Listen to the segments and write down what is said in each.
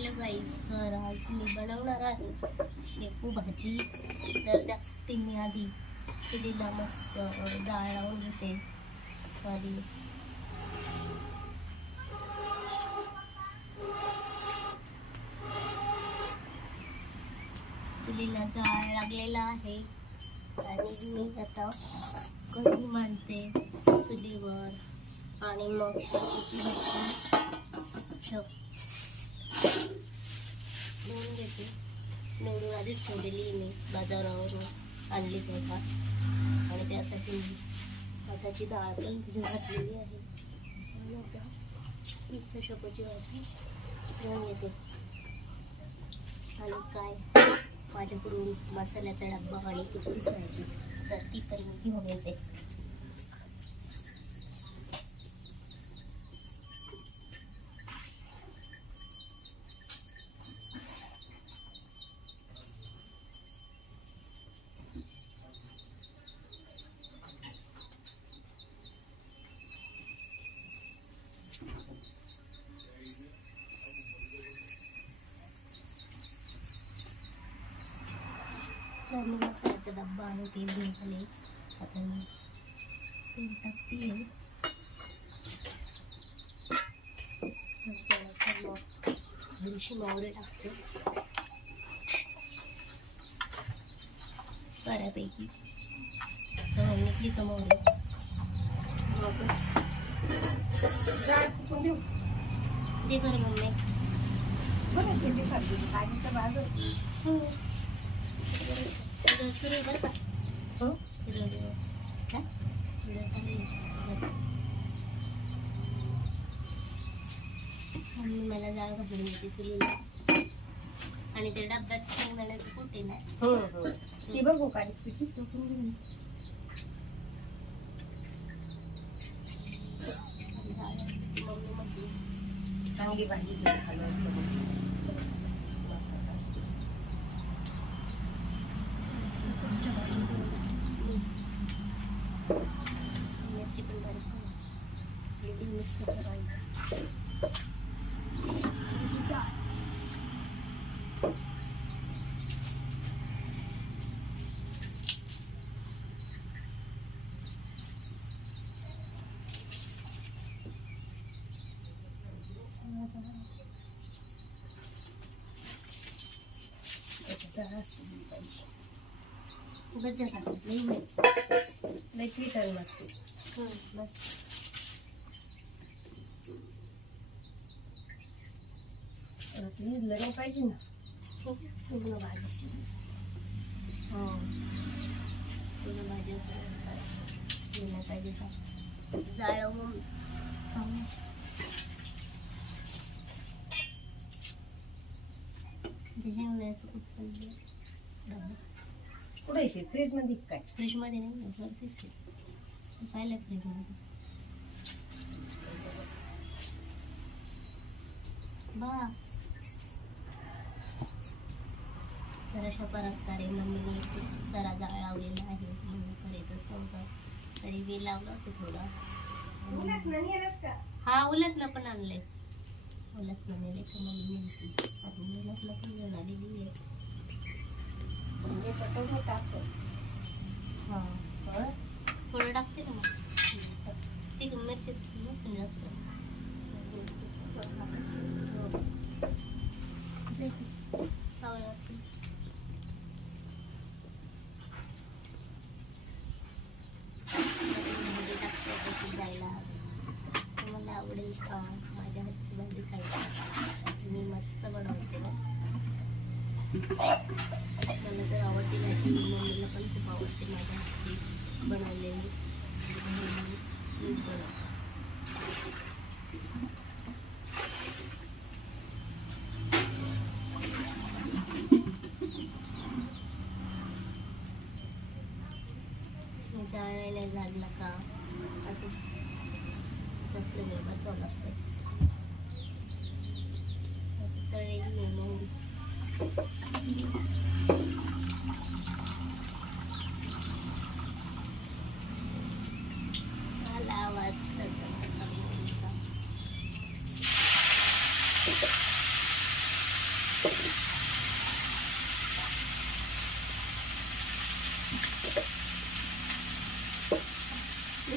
Hello गाईस, तर आज मी बनवणार आहे शेपू भाजी. तर त्यासाठी मी आधी चुलीला मस्त डाळ लावून घेते. आणि चुलीला जाळ लागलेला आहे आणि मी आता कढई मांडते चुलीवर आणि मग शेपूची भाजी धुवून घेते. निवडून आधीच ठेवलेली मी बाजारावरून आणली तेव्हा, आणि त्यासाठी भाताची डाळ पण भिजवून घातलेली आहे. आणि आता मस्त शेपूची भाजी धुवून घेते. आणि काय माझ्याकडून मसाल्याचा डब्बा आणि तिखट आहे, तर ती पण मी घेऊन येते. तर मी मसाल्याचा डब्बा आणि तेल घेऊन आले. आता मी तेल टाकते. थोडीशी मोहरी टाकते बऱ्यापैकी. तर निघली का मोहरी, दे बरं मम्मी. सुरू बरं का? हो, आणि मला जाळ घालून देते चुलीला. आणि ते डब्यात शेंगदाण्याचं कुठे आहे ना, ती बघू काढी चांगली भाजी मिरची पण बारीक मिक्सरच्या बारीक. खूपच जातात बस. लढाई पाहिजे ना पूर्ण भाजी. हो, पूर्ण भाजी पाहिजे का जाळ जेवणाचं कुठे येते फ्रीज मध्ये काय? फ्रीज मध्ये नाही, वरतीच पाहिलं फ्रीज मध्ये. बस तर अशा प्रकारे मम्मीने खूप सारा जाळ लावलेला आहे. मम्मीकडे तसं होतं तरी मी लावलं होतं थोडं. हा, उलटनं पण आणलंय. उलटनं नेले का मम्मी म्हणते, आणि उलटनं पण घेऊन आलेली आहे. हां, थोडं टाकते ना मग. ठीक आहे, मिरची मस्त जास्त. जायला मला आवडेल का माझ्या हातची भाजी खायची? मी मस्त बनवते ना, मला तर आवडते भाजी. मम्मीला पण खूप आवडते माझ्या हातची बनवलेली. जाळायला लागला का असंच मस्त वेळ बसावं लागतं. तळलेली मोहरी आला आवाज.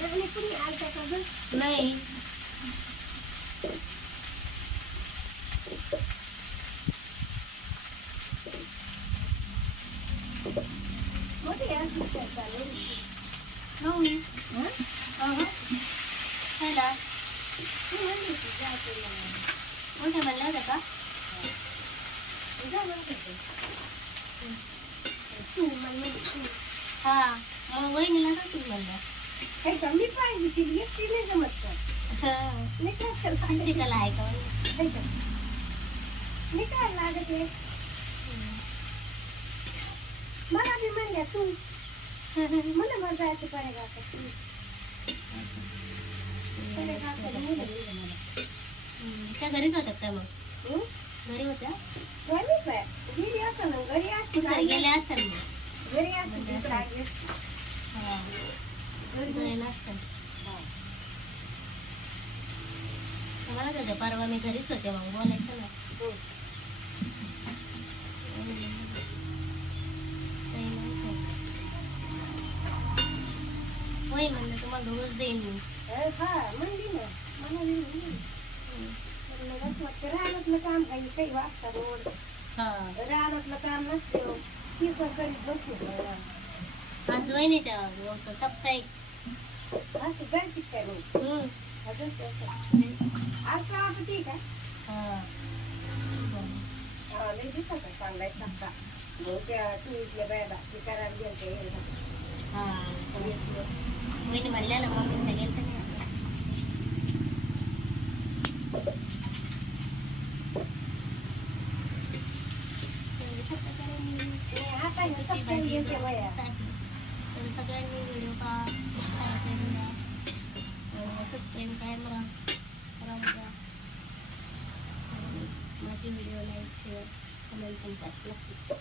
आणि कुणी आलता का गं? नाही. मोठी आहे पिक्चर चालू. हो. खायला तू म्हणली होती जा तुला. मोठ्या म्हणल्या होत्या का? जा म्हणत होते. तू म्हणली तू. हा मग वहिनीला का तू म्हणला? काही कमी पाहिजे ती एकटी नाही जमत का? मी काय प्रॅक्टिकल आहे का? मी काय लागत आहे मला बी म्हणल्या तू मला मग जायचं पडेल आता त्या घरीच होत्या काय मग? घरी होत्या घरीच आहे गेली असं ना घरी असते गेल्या असतात मग घरी असते घरी नसतं मला त्याच्या परवा मी घरीच होते मग बोलायचं ना होय म्हणलं तुम्हाला रोज देईन मी म्हणली ना मला रानातलं काम काही वाजता रोड रानातलं काम नसते ती पण करीत बसते आज वहिनी त्या साप्ताहिक असं जायची काय मग आज का वाटत का लई दिसत चांगलाय सांगता त्या टुरीतल्या बायला ती करायला गेलं हा वहिनी म्हणल्या ना मग गेलं नाही सगळ्यांनी व्हिडिओ सबस्क्राईब करा माझी व्हिडिओ लाईक शेअर कमेंट पण करा नक्कीच.